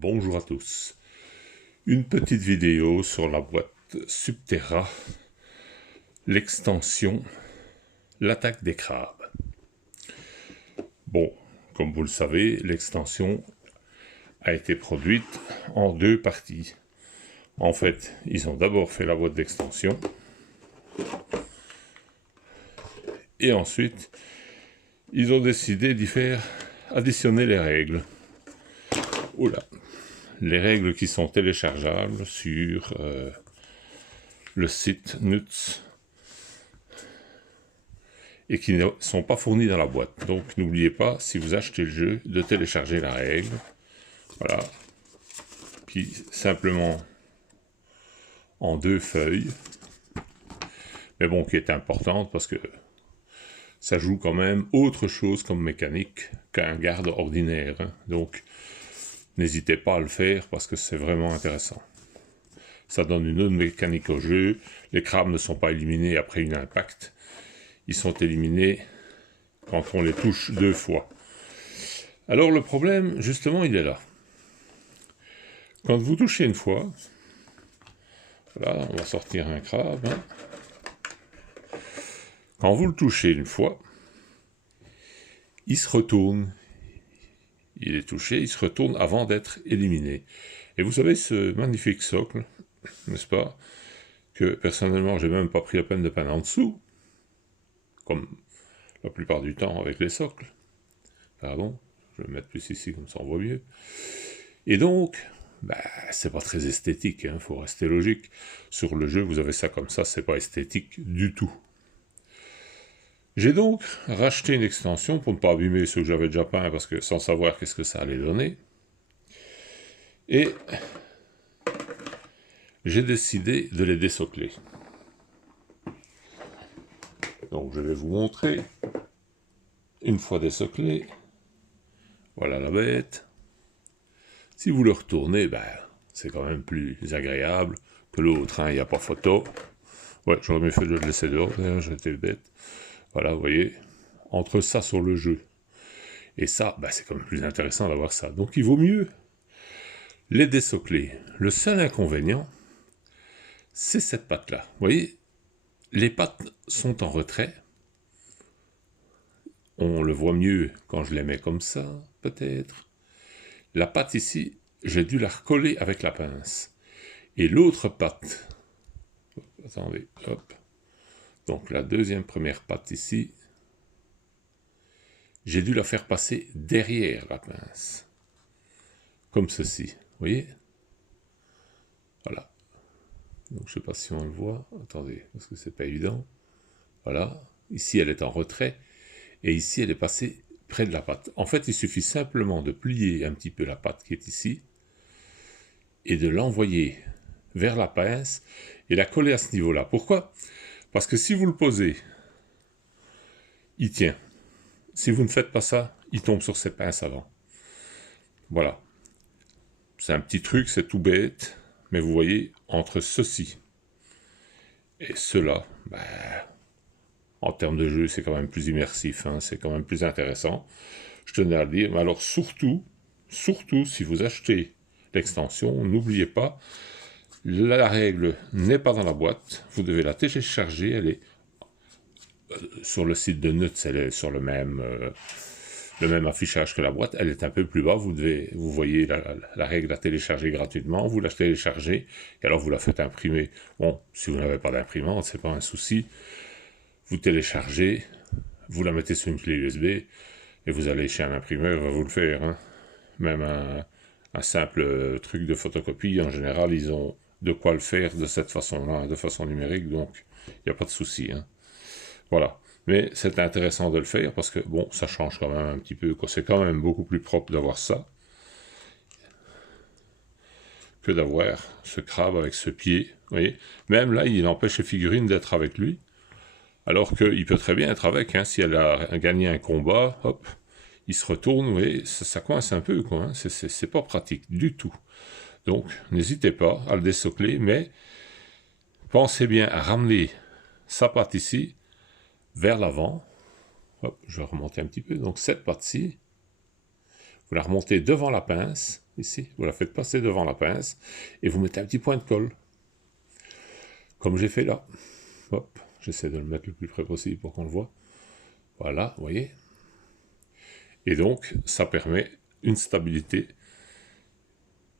Bonjour à tous. Une petite vidéo sur la boîte Subterra, l'extension L'attaque des crabes. Bon, comme vous le savez, l'extension a été produite en deux parties. En fait, ils ont d'abord fait la boîte d'extension et ensuite, ils ont décidé d'y faire additionner les règles. Oula, les règles qui sont téléchargeables sur le site NUTS et qui ne sont pas fournis dans la boîte. Donc n'oubliez pas, si vous achetez le jeu, de télécharger la règle. Voilà. Puis simplement en deux feuilles. Mais bon, qui est importante parce que ça joue quand même autre chose comme mécanique qu'un garde ordinaire. Hein. Donc n'hésitez pas à le faire parce que c'est vraiment intéressant. Ça donne une autre mécanique au jeu. Les crabes ne sont pas éliminés après une impact. Ils sont éliminés quand on les touche deux fois. Alors le problème, justement, il est là. Quand vous touchez une fois, voilà, on va sortir un crabe. Hein. Quand vous le touchez une fois, il se retourne. Il est touché, il se retourne avant d'être éliminé. Et vous savez, ce magnifique socle, n'est-ce pas, que personnellement, j'ai même pas pris la peine de peindre en dessous, comme la plupart du temps avec les socles. Pardon, je vais me mettre plus ici, comme ça on voit mieux. Et donc, c'est pas très esthétique, hein, faut rester logique. Sur le jeu, vous avez ça comme ça, c'est pas esthétique du tout. J'ai donc racheté une extension pour ne pas abîmer ceux que j'avais déjà peints, parce que sans savoir qu'est-ce que ça allait donner. Et j'ai décidé de les désocler. Donc je vais vous montrer. Une fois désoclé, voilà la bête. Si vous le retournez, c'est quand même plus agréable que l'autre, hein, il n'y a pas photo. Ouais, j'aurais mieux fait de le laisser dehors, d'ailleurs, j'étais bête. Voilà, vous voyez, entre ça sur le jeu et ça, c'est quand même plus intéressant d'avoir ça. Donc il vaut mieux les désocler. Le seul inconvénient, c'est cette patte-là. Vous voyez, les pattes sont en retrait. On le voit mieux quand je les mets comme ça, peut-être. La patte ici, j'ai dû la recoller avec la pince. Et l'autre patte, attendez, hop. Donc la première patte ici, j'ai dû la faire passer derrière la pince. Comme ceci, vous voyez? Voilà. Donc je ne sais pas si on le voit. Attendez, parce que c'est pas évident. Voilà. Ici, elle est en retrait. Et ici, elle est passée près de la patte. En fait, il suffit simplement de plier un petit peu la patte qui est ici et de l'envoyer vers la pince et la coller à ce niveau-là. Pourquoi? Parce que si vous le posez, il tient. Si vous ne faites pas ça, il tombe sur ses pinces avant. Voilà. C'est un petit truc, c'est tout bête, mais vous voyez, entre ceci et cela, en termes de jeu, c'est quand même plus immersif, hein, c'est quand même plus intéressant. Je tenais à le dire, mais alors surtout, si vous achetez l'extension, n'oubliez pas, la règle n'est pas dans la boîte, vous devez la télécharger, elle est sur le site de Nuts, elle est sur le même affichage que la boîte, elle est un peu plus bas, vous voyez la règle à télécharger gratuitement, vous la téléchargez, et alors vous la faites imprimer. Bon, si vous n'avez pas d'imprimante, c'est pas un souci, vous téléchargez, vous la mettez sur une clé USB, et vous allez chez un imprimeur, il va vous le faire. Hein. Même un simple truc de photocopie, en général, ils ont de quoi le faire de cette façon-là, de façon numérique, donc il n'y a pas de souci. Hein. Voilà. Mais c'est intéressant de le faire parce que, bon, ça change quand même un petit peu. C'est quand même beaucoup plus propre d'avoir ça que d'avoir ce crabe avec ce pied. Vous voyez, même là, il empêche les figurines d'être avec lui. Alors qu'il peut très bien être avec. Hein, si elle a gagné un combat, hop, il se retourne. Vous voyez, ça coince un peu, quoi. Hein, c'est pas pratique du tout. Donc, n'hésitez pas à le désocler, mais pensez bien à ramener sa patte ici vers l'avant. Hop, je vais remonter un petit peu. Donc cette patte-ci, vous la remontez devant la pince, ici, vous la faites passer devant la pince, et vous mettez un petit point de colle, comme j'ai fait là. Hop, j'essaie de le mettre le plus près possible pour qu'on le voit. Voilà, vous voyez. Et donc, ça permet une stabilité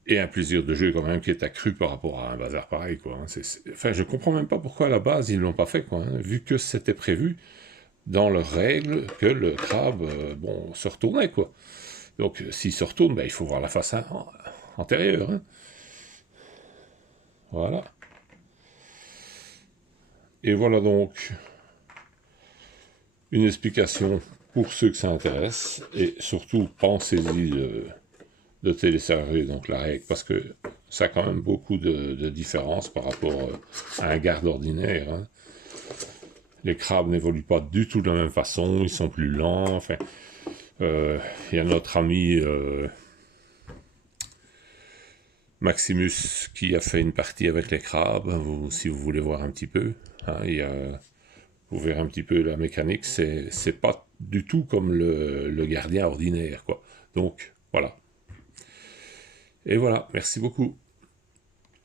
et un plaisir de jeu quand même qui est accru par rapport à un bazar pareil, quoi. Hein. Enfin, je comprends même pas pourquoi à la base ils l'ont pas fait, quoi. Hein, vu que c'était prévu dans leurs règles que le crabe, bon, se retournait, quoi. Donc, s'il se retourne, ben, il faut voir la face antérieure. Hein. Voilà. Et voilà donc une explication pour ceux que ça intéresse. Et surtout, pensez-y de télécharger donc la règle, parce que ça a quand même beaucoup de différences par rapport à un garde ordinaire. Hein. Les crabes n'évoluent pas du tout de la même façon, ils sont plus lents. Enfin, il y a notre ami Maximus qui a fait une partie avec les crabes, si vous voulez voir un petit peu. Hein, vous verrez un petit peu la mécanique, c'est pas du tout comme le gardien ordinaire, quoi. Donc, voilà. Et voilà, merci beaucoup.